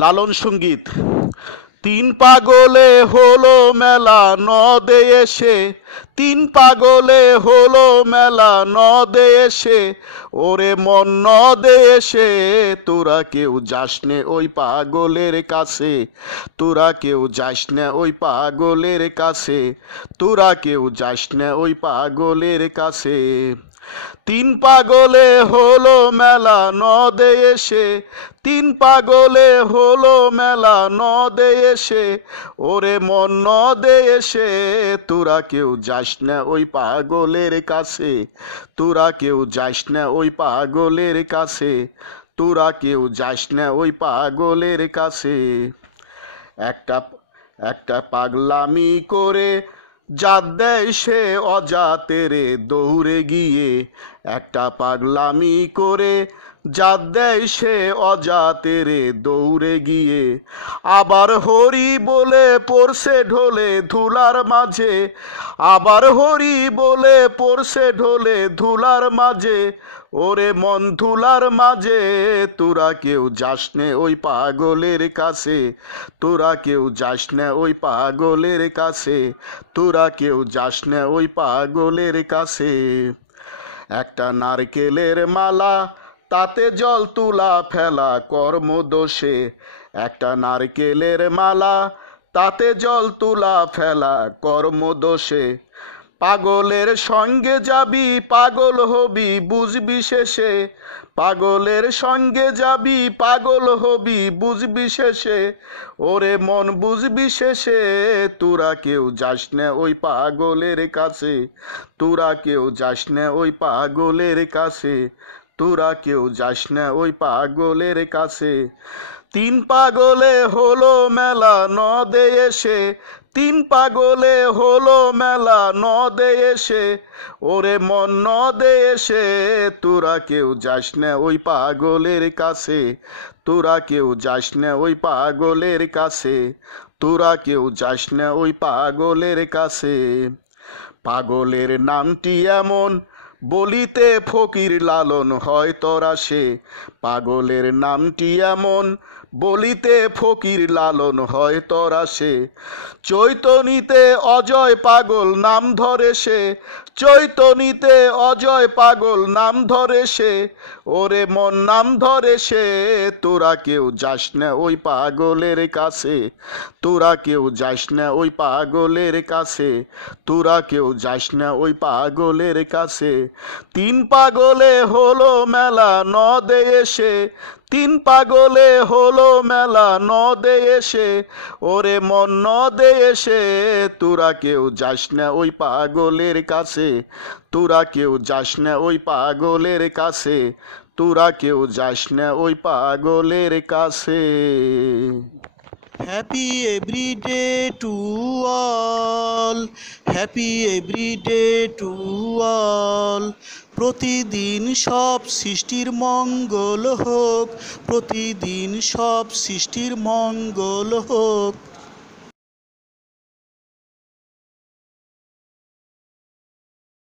লালন সঙ্গীত। তিন পাগলে হলো মেলা নদে এসে, তিন পাগলে হলো মেলা নদে এসে, ওরে মন নদে এসে তোরা কেউ যাস নে ওই পাগলের কাছে, তোরা কেউ যাস না ওই পাগলের কাছে, তোরা কেউ যাস না ওই পাগলের কাছে। তিন পাগলে হলো মেলা নদে এসে, তিন পাগলে হলো মেলা নদে এসে, ওরে মন নদে এসে তোরা কেউ যাস না ওই পাগলের কাছে, তোরা কেউ যাস না ওই পাগলের কাছে, তোরা কেউ যাস না ওই পাগলের কাছে। একটা একটা পাগলামি করে জাত দেয় সে অজাতেরে দৌড়ে গিয়ে, একটা পাগলামি করে জাত দেয় সে অজাতেরে দৌড়ে গিয়ে, আবার হরি বলে পড়ছে ঢোলে ধুলার মাঝে, আবার হরি বলে পড়ছে ঢোলে ধুলার মাঝে, ওরে মন ধুলার মাঝে তোরা কেউ যাস নে ওই পাগলের কাছে, তোরা কেউ যাস না ওই পাগলের কাছে, তোরা কেউ যাস না ওই পাগলের কাছে। একটা নারকেলের মালা তাতে জল তুলা ফেলা কর্মদোষে, একটা নারকেলের মালা তাতে জল তুলা ফেলা কর্মদোষে, পাগলের সঙ্গে যাবি পাগল হবি বুঝবি শেষে, পাগলের সঙ্গে যাবি পাগল হবি বুঝবি শেষে, ওরে মন বুঝবি শেষে তোরা কেউ যাস না ওই পাগলের কাছে, তোরা কেউ যাস না ওই পাগলের কাছে, তোরা কেউ যাস না ওই পাগলের কাছে। তিন পাগলে হলো মেলা নদে এসে, তিন পাগলে হলো মেলা নদে এসে, ওরে মন নদে এসে তোরা কেউ যাস না ওই পাগলের কাছে, তোরা কেউ যাস না ওই পাগলের কাছে, তোরা কেউ যাস না ওই পাগলের কাছে। পাগলের নামটি এমন বলিতে ফকির লালন হয় তোরা সে, পাগলের নামটি এমন বলিতে ফকির লালন হয় তোরা সে, চৈতনিতে অজয় পাগল নাম ধরে সে, চৈতনিতে অজয় পাগল নাম ধরে সে, ওরে মন নাম ধরে সে তোরা কেউ যাস না ওই পাগলের কাছে, তোরা কেউ যাস না ওই পাগলের কাছে, তোরা কেউ যাস না ওই পাগলের কাছে। তিন পাগলে হলো মেলা নদে এসে, তিন পাগলে হলো মেলা নদে এসে, ওরে মন নদে এসে তোরা কেউ যাস না ওই পাগলের কাছে, তোরা কেউ যাস না ওই পাগলের কাছে, তোরা কেউ যাস না ওই পাগলের কাছে। Happy everyday to all, happy everyday to all. প্রতিদিন সব সৃষ্টির মঙ্গল হোক, প্রতিদিন সব সৃষ্টির মঙ্গল হোক।